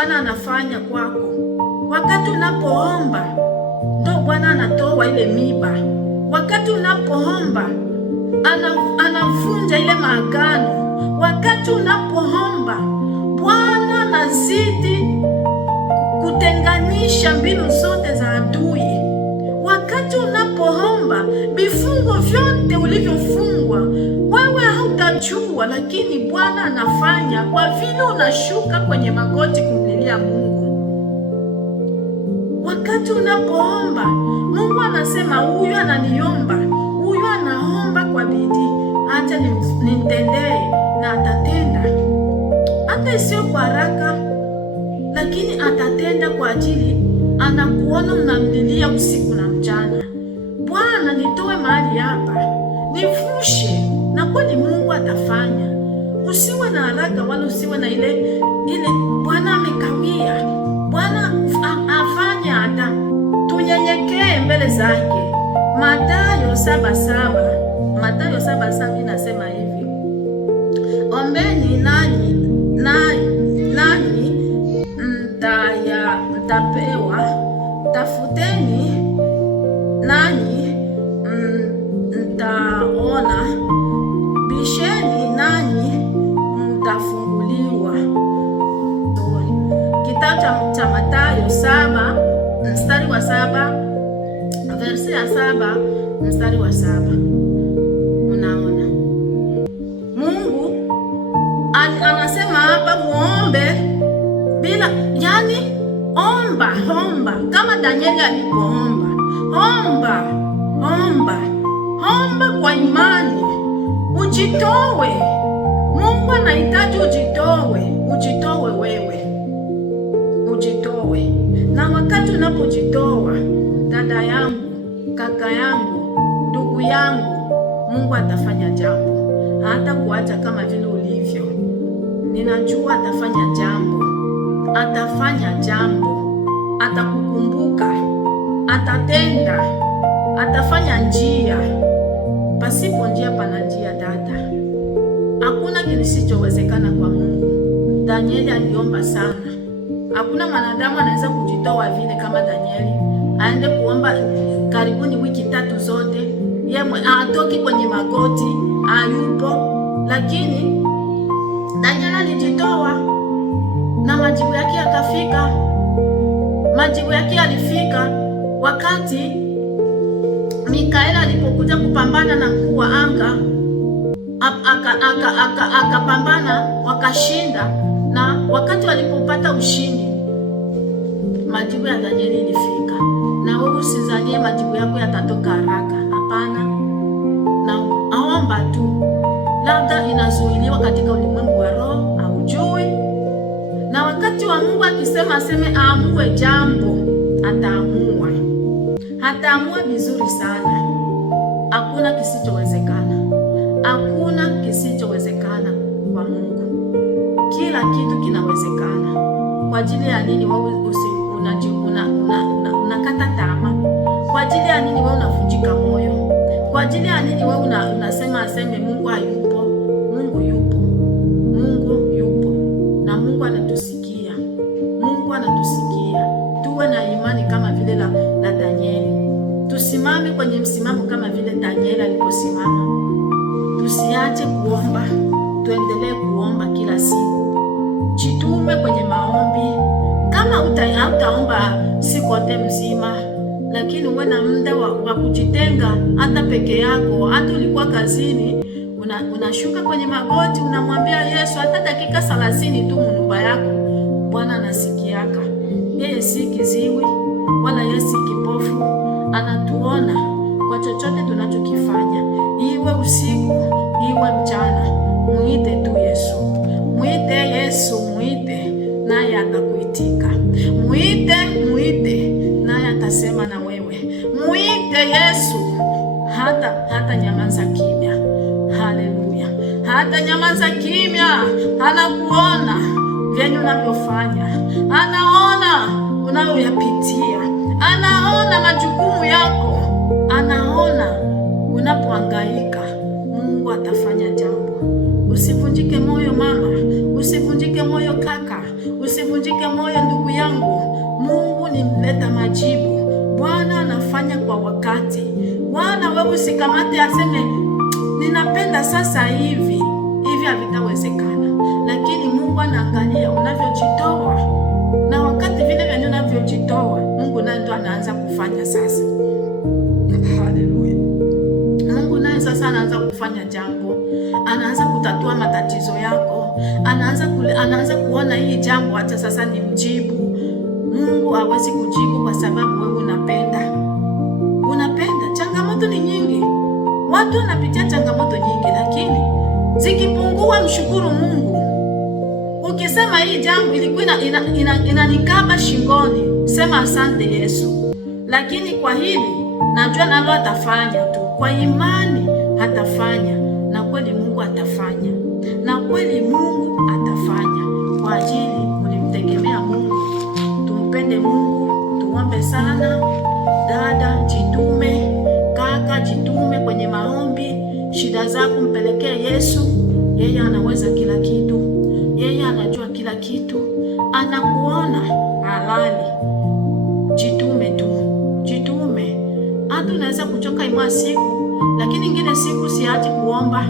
Bwana anafanya kwako. Wakati unapoomba ndo Bwana anatoa ile miba. Wakati unapoomba anavunja ile maagano. Wakati unapoomba Bwana anazidi kutenganisha mbinu zote za adui. Wakati unapoomba vifungo vyote ulivyofungwa wewe hautajua, lakini Bwana anafanya kwa vile unashuka kwenye magoti kumlilia Mungu. Wakati unapoomba Mungu anasema huyu ananiomba, huyu anaomba kwa bidii, acha nimtendee, na atatenda. Hata sio kwa haraka, lakini atatenda kwa ajili anakuona unamlilia usiku na mchana. Bwana, nitoe mahali hapa, nivushe, na kweli Mungu atafanya. Usiwe na haraka wala usiwe na ile Bwana amekawia. Bwana afanya, hata tunyenyekee mbele zake. Mathayo 7:7 inasema hivi: ombeni nanyi mtapewa, tafuteni nanyi mtaona, bisheni nanyi mtafunguliwa. Kitabu cha Mathayo 7 mstari wa 7, verse ya 7 mstari wa 7. Unaona Mungu anasema hapa muombe bila, yani omba kama Danieli alipoomba. Omba kwa imani, ujitowe. Mungu anahitaji ujitowe wewe, ujitowe. Na wakati unapojitoa, dada yangu, kaka yangu, ndugu yangu, Mungu atafanya jambo. Hata kuacha kama vile ulivyo. Ninajua atafanya jambo, atakukumbuka, atatenda, atafanya njia. Pasipo njia pana njia, dada. Hakuna kisichowezekana kwa Mungu. Danieli aliomba sana. Hakuna mwanadamu anaweza kujitoa vile kama Danieli. Aende kuomba karibuni wiki 3 zote, yeye atoki kwenye magoti, hayupo, lakini Danieli alijitoa na majibu yake yakafika. Majibu yake yalifika wakati Mikaeli alipokuja kupambana na mkuu wa anga, akapambana wakashinda, na wakati walipopata ushindi majibu ya Danieli ilifika. Na wewe usizanie majibu yako yatatoka haraka, hapana. Na aomba tu, labda inazuiliwa katika ulimwengu wa roho, haujui. Na wakati wa Mungu akisema aseme aamue jambo, ataamua vizuri sana. Hakuna kisichowezekana kwa Mungu. Kila kitu kinawezekana. Kwa ajili ya nini wewe unakata tamaa? Kwa ajili ya nini wewe unavunjika moyo? Kwa ajili ya nini wewe unasema aseme Mungu hayupo? Mungu yupo. Na Mungu anatusikia. Tuwe na imani kama vile la Danieli. Tusimame kwenye msimamo kama vile Danieli aliposimama. Tusiache kuomba, tuendelee kuomba kila siku. Jitume kwenye maombi. Kama hautaomba siku yote mzima, lakini uwe na muda wa kujitenga, hata peke yako. Hata ulikuwa kazini, unashuka kwenye magoti, unamwambia Yesu hata dakika 30 tu nyumba yako. Bwana anasikiaka. Yeye si kiziwi wala yeye si kipofu, anatuona kwa chochote tunachokifanya, iwe usiku iwe mchana. Muite tu Yesu, muite naye atakuitika. Muite naye atasema na wewe. Muite Yesu, hata nyamaza kimya. Haleluya, hata nyamaza kimya. Anakuona vyenye unavyofanya, anaona unayoyapitia, anaona majukumu yako, anaona unapohangaika. Mungu atafanya jambo. Usivunjike moyo mama, usivunjike moyo kaka. Usivunjike moyo ndugu yangu, Mungu ni mleta majibu. Bwana anafanya kwa wakati. Bwana wewe usikamate aseme ninapenda sasa hivi havitawezekana, lakini Mungu anaangalia unavyojitoa, na wakati vile vile unavyojitoa, Mungu naye ndo anaanza kufanya sasa. Haleluya! Mungu naye sasa anaanza kufanya jambo, anaanza kutatua matatizo yako, anaanza kuona hii jambo hata sasa ni mjibu. Mungu hawezi kujibu kwa sababu wewe unapenda. Changamoto ni nyingi, watu wanapitia changamoto nyingi, lakini zikipungua mshukuru Mungu. Ukisema hii jambo ilikuwa inanikaba shingoni, sema asante Yesu, lakini kwa hili najua nalo atafanya tu. Kwa imani atafanya, na kweli Mungu atafanya, na kweli Mungu atafanya. Kwa ajili ulimtegemea Mungu, tumpende Mungu, tuombe sana. Dada jitume, kaka jitume kwenye maombi. Shida zako mpelekee Yesu. Yeye anaweza kila kitu, yeye anajua kila kitu, anakuona halali. Jitume tu, jitume. Hata unaweza kuchoka imwa siku, lakini ingine siku siache kuomba.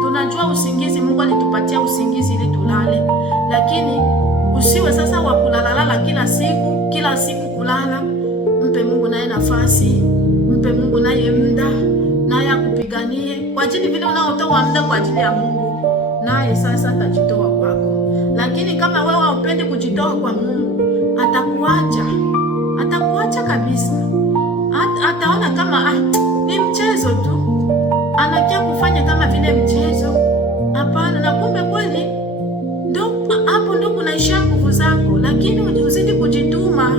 Tunajua usingizi, Mungu alitupatia usingizi ili tulale, lakini usiwe sasa wa kulalala kila siku kulala. Mpe Mungu naye nafasi, mpe Mungu naye muda, naye akupiganie kwa ajili vile unaotoa muda kwa ajili ya Mungu, naye sasa atajitoa kwako. Lakini kama wewe haupendi kujitoa kwa Mungu, atakuacha kabisa. Ataona kama ni mchezo tu, anakia kufanya kama vile mchezo. Hapana, na kumbe kweli hapo ndo kunaishia nguvu zako. Lakini uzidi kujituma.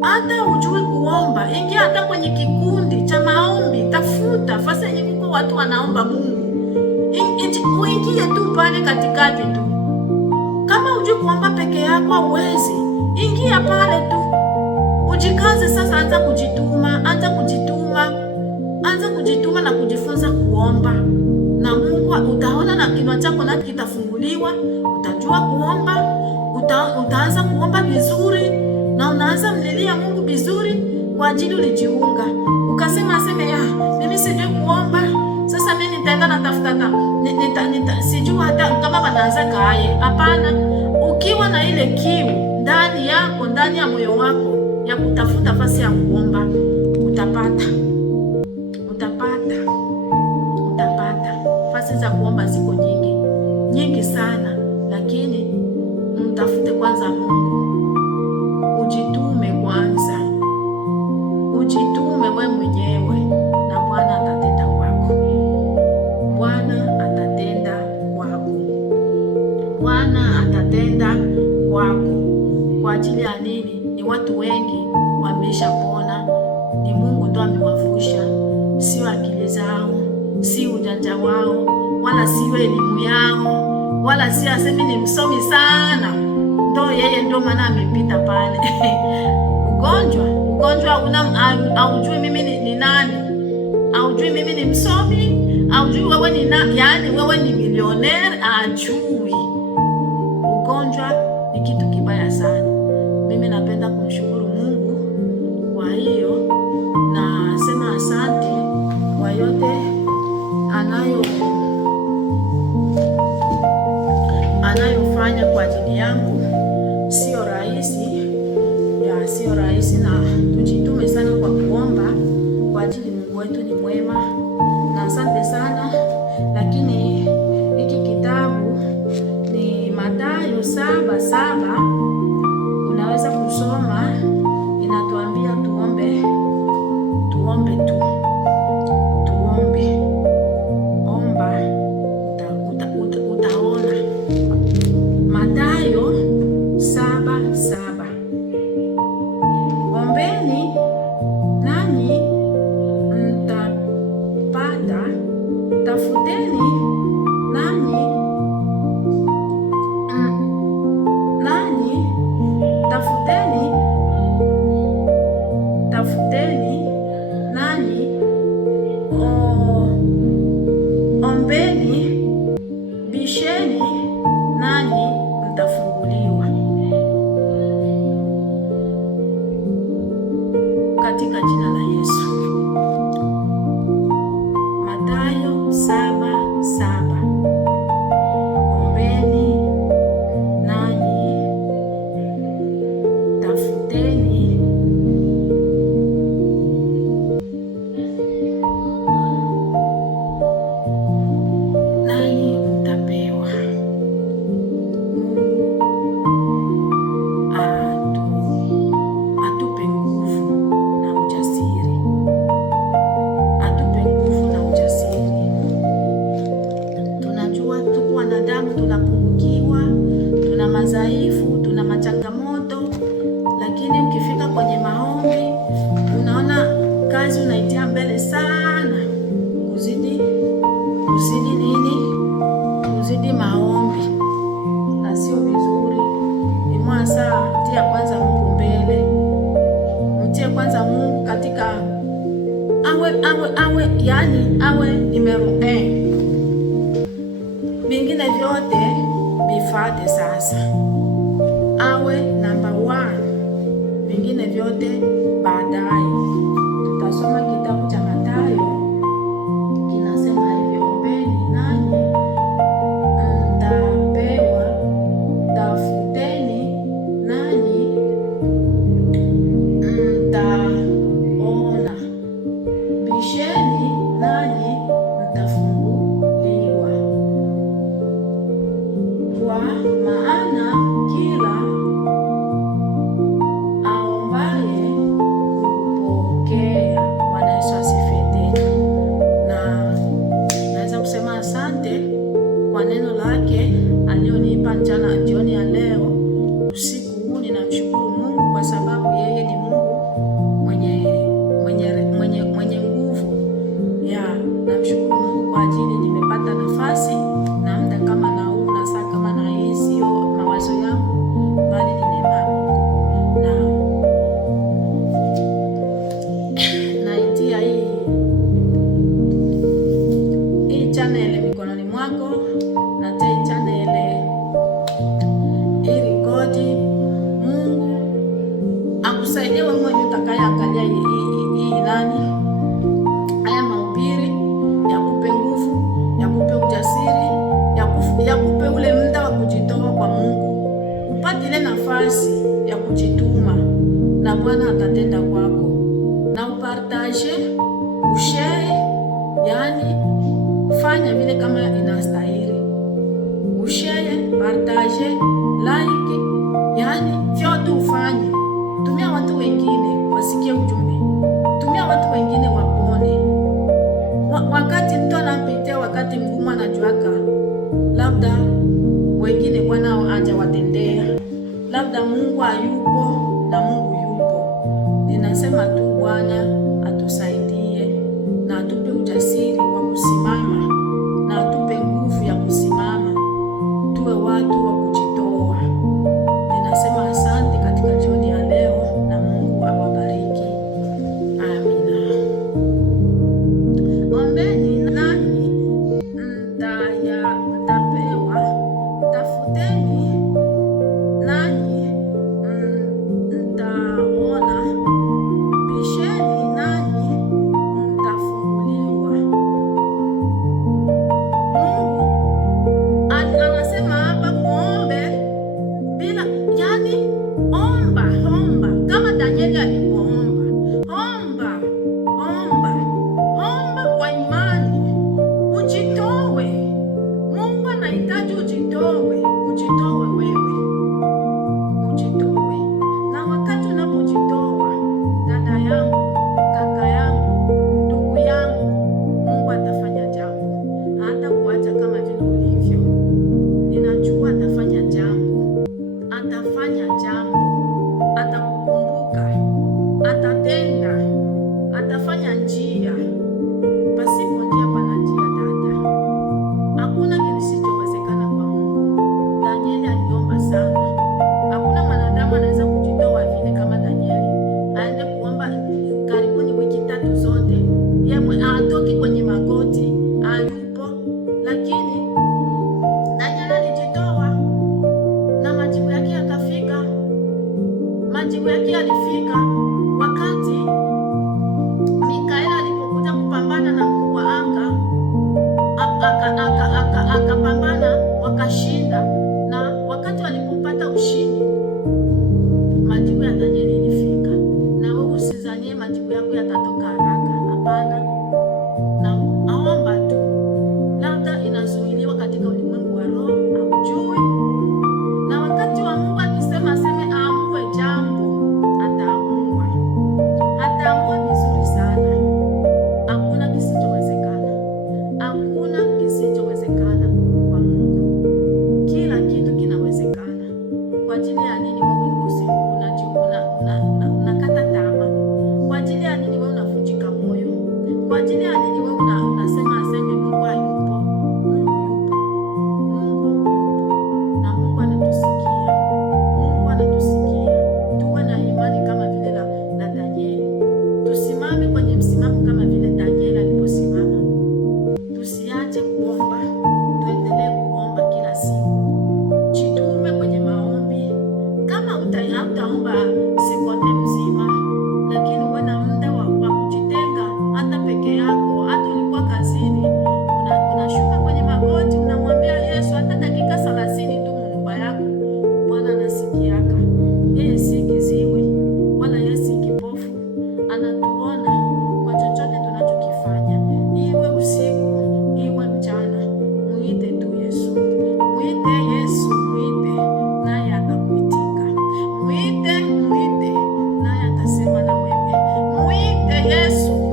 Hata ujue kuomba, ingia hata kwenye kikundi cha maombi, tafuta fasi yenye kuko watu wanaomba Mungu, uingie tu pale katikati tu. Kama ujue kuomba peke yako hauwezi, ingia pale tu, ujikaze sasa. Anza kujituma na kujifunza kuomba, na Mungu utaona na kinywa chako na kitafunguliwa. Utajua kuomba, utaanza kuomba vizuri, na unaanza mlilia Mungu vizuri. Kwa ajili ulijiunga ukasema mimi sijui kuomba, sasa mimi nitaenda natafuta sijui hata kama wanaanza kaye. Hapana, ukiwa na ile kiu ndani yako, ndani ya moyo wako ya kutafuta fasi ya kuomba, utapata fasi za kuomba. Ziko nyingi sana, lakini mtafute kwanza Mungu. Ujitume kwanza, ujitume we mwenyewe, na Bwana atatenda kwako. Bwana atatenda kwako. Kwa ajili ya nini? Ni watu wengi wameshapona, ni Mungu ndo amewavusha, sio akili zao, si ujanja wao, wala sio elimu yao, wala si asemi ni msomi sana, ndo yeye ndo maana amepita pale. Ugonjwa haujui mimi ni nani, haujui mimi ni msomi, haujui wewe ni nani, yani wewe ni milioneri, ajui. Ugonjwa ni kitu kibaya sana. Mimi napenda kumshukuru Mungu kwa hiyo, na sema asante kwa yote anayofanya kwa ajili yangu. Sio rahisi, na tujitume sana kwa kuomba kwa ajili Mungu wetu ni mwema, na asante sana. Lakini hiki kitabu ni Mathayo 7:7, unaweza kusoma, inatuambia tuombe tu. Omba, utaona. Mathayo 7:7, ombeni nanyi mtapata, tafuteni nanyi madhaifu, tuna machangamoto, lakini ukifika kwenye maombi unaona kazi unaitia mbele sana, kuzidi nini? Kuzidi maombi, na sio vizuri. Imwasa tia kwanza Mungu mbele, mtie kwanza Mungu katika awe numero 1. Vingine vyote bifate sasa, awe number 1, vingine vyote baadaye. Tutasoma kitabu cha Mathayo, kinasema hivyo: ombeni nanyi mtapewa, tafuteni nanyi mtaona, bisheni nanyi mtafunguliwa. Kwa maana kila aombaye hupokea. Bwana Yesu asifiwe tena. Na naweza kusema asante kwa neno lake alionipa jioni ya leo, usiku huu. Ninamshukuru Mungu kwa sababu yeye ni Mungu mwenye nguvu. Namshukuru Mungu kwa ajili nimepata nafasi na muda kama na huu na saa kama na hii. Sio mawazo yangu, bali ni neema ya Mungu. Na naitia hii channel mikononi mwako, na hii channel hii rekodi. Mungu akusaidie wewe mwenyewe utakayeangalia hii haya mahubiri, yakupe nguvu, yakupe ujasiri, yakupe ule muda wa kujitoa kwa Mungu, upate ile nafasi ya kujituma, na Bwana atatenda kwako. Na upartage, ushare, fanya vile kama inastahili. Ushare, partage, like, vyote ufanye. Tumia watu wengine wasikie ujumbe, tumia watu wengine wapone. Wakati mtu anapitia wakati mgumu, anajuaka labda wengine Bwana hajawatendea, labda Mungu hayupo na Mungu yupo. Ninasema tu Bwana atusaidie na atupe ujasiri wa kusimama, na atupe nguvu ya kusimama, tuwe watu wa kujitoa. Ninasema asante katika jioni ya leo, na Mungu awabariki. Amina. Ombeni nanyi mtapewa, tafuteni nanyi mtaona, bisheni nanyi mtafunguliwa. Mungu anasema hapa muombe bila, omba kama Danieli alipoomba. Omba kwa imani, ujitoe. Mungu anahitaji ujitoe wewe, ujitoe. Na wakati unapojitoa, dada yangu, kaka yangu, ndugu yangu, Mungu atafanya jambo, hata kuacha kama vile ulivyo. Ninajua atafanya jambo, atakukumbuka, atatenda, atafanya njia. Pasipo njia pana njia, dada. Hakuna kisichowezekana kwa Mungu. Danieli aliomba sana. Hakuna mwanadamu anaweza kujitoa vile kama Danieli. Aende kuomba karibuni wiki 3 zote, yeye atoki kwenye magoti, hayupo, lakini Danieli alijitoa na majibu yake yakafika. Majibu yake yalifika wakati Mikaeli alipokuja kupambana na mkuu wa anga, akapambana, wakashinda. Na wakati walipopata ushindi, majibu ya Danieli ilifika. Na wewe usizanie majibu yako yatatoka haraka, hapana. Na aomba tu, labda inazuiliwa katika ulimwengu wa roho, haujui. Na wakati wa Mungu akisema aamue jambo, ataamua vizuri sana. Hakuna kisichowezekana kwa Mungu. Kila kitu kinawezekana. Kwa ajili ya nini wewe unakata tamaa? Kwa ajili ya nini wewe unavunjika moyo? Kwa ajili ya nini wewe unasema aseme Mungu hayupo? Mungu yupo. Mungu yupo. Na Mungu anatusikia. Mungu anatusikia. Tuwe na imani kama vile la Danieli. Tusimame kwenye msimamo kama vile Danieli aliposimama. Tusiache kuomba. Tuendelee kuomba kila siku. Jitume kwenye maombi. Kama hautaomba siku nzima, lakini uwe na muda wa kujitenga hata peke yako. Hata ulikuwa kazini, unashuka kwenye magoti, unamwambia Yesu hata dakika 30 tu nyumba yako. Bwana anasikiaka. Yeye si kiziwi wala yeye si kipofu. Anatuona kwa chochote tunachokifanya. Iwe usiku, iwe mchana. Muite tu Yesu. Muite Yesu, muite naye atakuitika. Muite naye atasema na wewe. Muite Yesu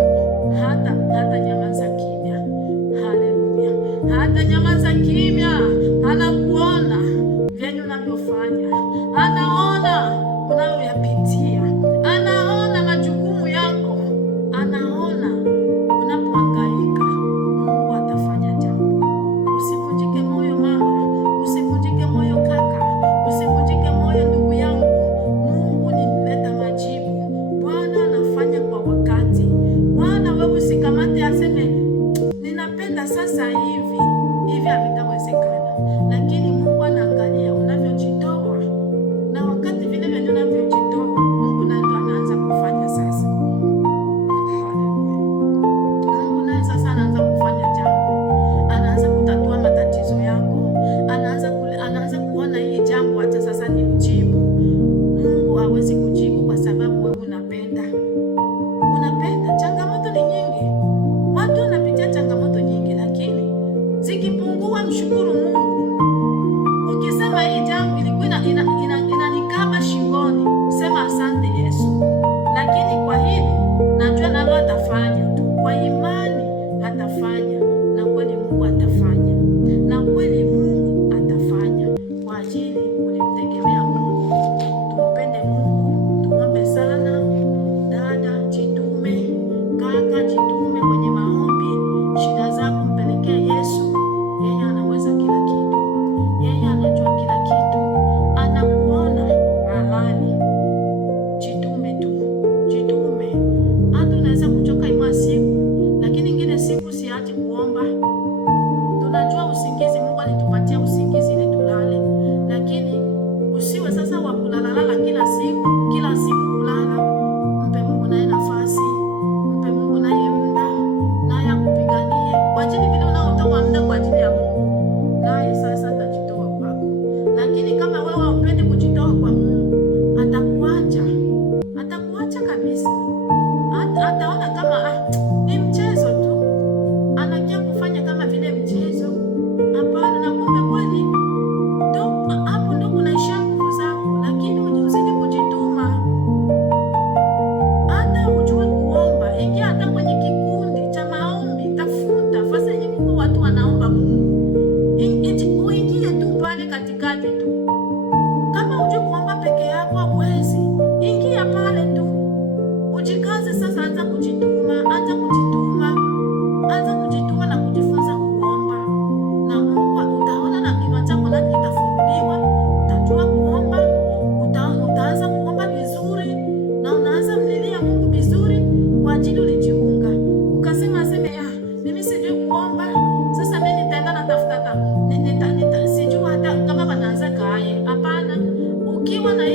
hata nyamaza kimya. Haleluya. Hata nyamaza kimya. Anakuona vyenye unavyofanya. Anaona unayoyapitia. Anaona majukumu yako. Anaona unapohangaika. Mungu atafanya jambo. Usivunjike moyo mama. Usivunjike moyo kaka. Usivunjike moyo ndugu yangu. Mungu ni mleta majibu. Bwana anafanya kwa wakati. Bwana wewe usikamate aseme ninapenda sasa hivi havitawezekana. Lakini Mungu anaangalia unavyojitoa. Na wakati vile vile unavyojitoa, Mungu naye ndo anaanza kufanya sasa. Haleluya. Mungu naye sasa anaanza kufanya jambo. Anaanza kutatua matatizo yako. Anaanza kuona hii jambo hata sasa ni mjibu. Mungu hawezi kujibu kwa sababu wewe unapenda. Changamoto ni nyingi. Watu wanapitia changamoto nyingi, lakini zikipungua mshukuru Mungu. Ukisema hii jambo ilikuwa inanikaba shingoni, sema asante Yesu. Lakini kwa hili najua nalo atafanya tu. Kwa imani atafanya, na kweli Mungu atafanya. Na kweli Mungu atafanya. Kwa ajili ulimtegemea Mungu. Tumpende Mungu, tuombe sana. Dada, jitume. Kaka, jitume kwenye maombi. Shida zako mpelekee Yesu. Yeye anaweza kila kitu. Yeye anajua kila kitu. Anakuona halali. Jitume tu. Jitume. Hata unaweza kuchoka imwa siku, lakini ingine siku siache kuomba. Tunajua usingizi, Mungu alitupatia usingizi ili tulale. Lakini usiwe sasa wa kulalala kila siku kulala. Mpe Mungu naye nafasi. Mpe Mungu naye muda. Naye akupiganie. Kwa ajili vile unaotoa muda kwa ajili ya Mungu, naye sasa atajitoa kwako. Lakini kama wewe upende kujitoa kwa Mungu, atakuacha. Atakuacha kabisa. Ataona kama ni mchezo tu. Anakia kufanya kama vile mchezo. Hapana, na kumbe kweli hapo ndo kunaishia nguvu zako. Lakini uzidi kujituma. Hata ujue kuomba. Ingia hata kwenye kikundi cha maombi. Tafuta fasi yenye Mungu watu wanaomba Mungu. Uingie tu pale katikati tu. Kama ujue kuomba peke yako hauwezi, ingia pale tu. Ujikaze sasa, anza kujituma na kujifunza kuomba. Na Mungu utaona na kinywa chako na kitafunguliwa. Utajua kuomba, utaanza kuomba vizuri na unaanza mlilia Mungu vizuri kwa ajili ulijiunga. Ukasema mimi sijui kuomba. Sasa mimi nitaenda natafuta sijui hata kama wanaanza kaye. Hapana. Ukiwa na